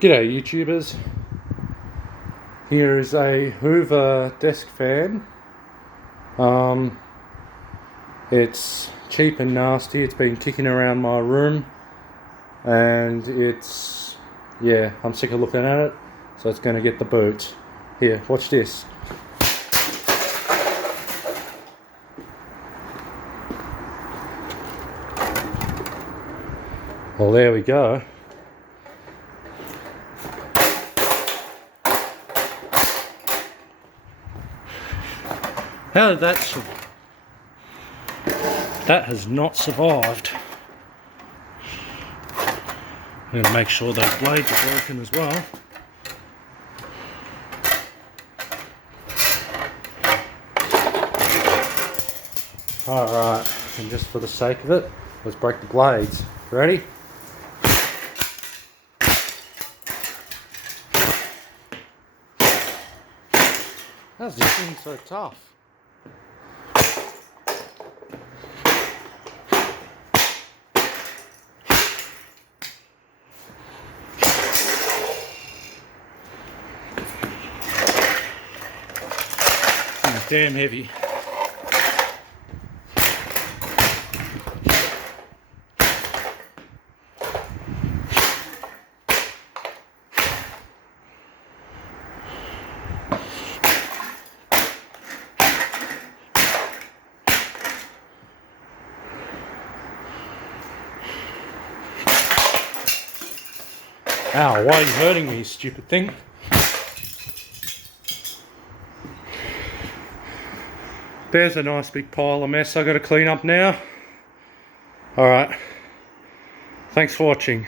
G'day YouTubers, here is a Hoover desk fan. It's cheap and nasty. It's been kicking around my room and I'm sick of looking at it, so it's going to get the boot. Here, watch this. Well, there we go. How did that That has not survived. I'm going to make sure those blades are broken as well. Alright, and just for the sake of it, let's break the blades. Ready? How's this thing so tough? It's damn heavy. Ow, why are you hurting me, you stupid thing? There's a nice big pile of mess I got to clean up now. Alright, thanks for watching.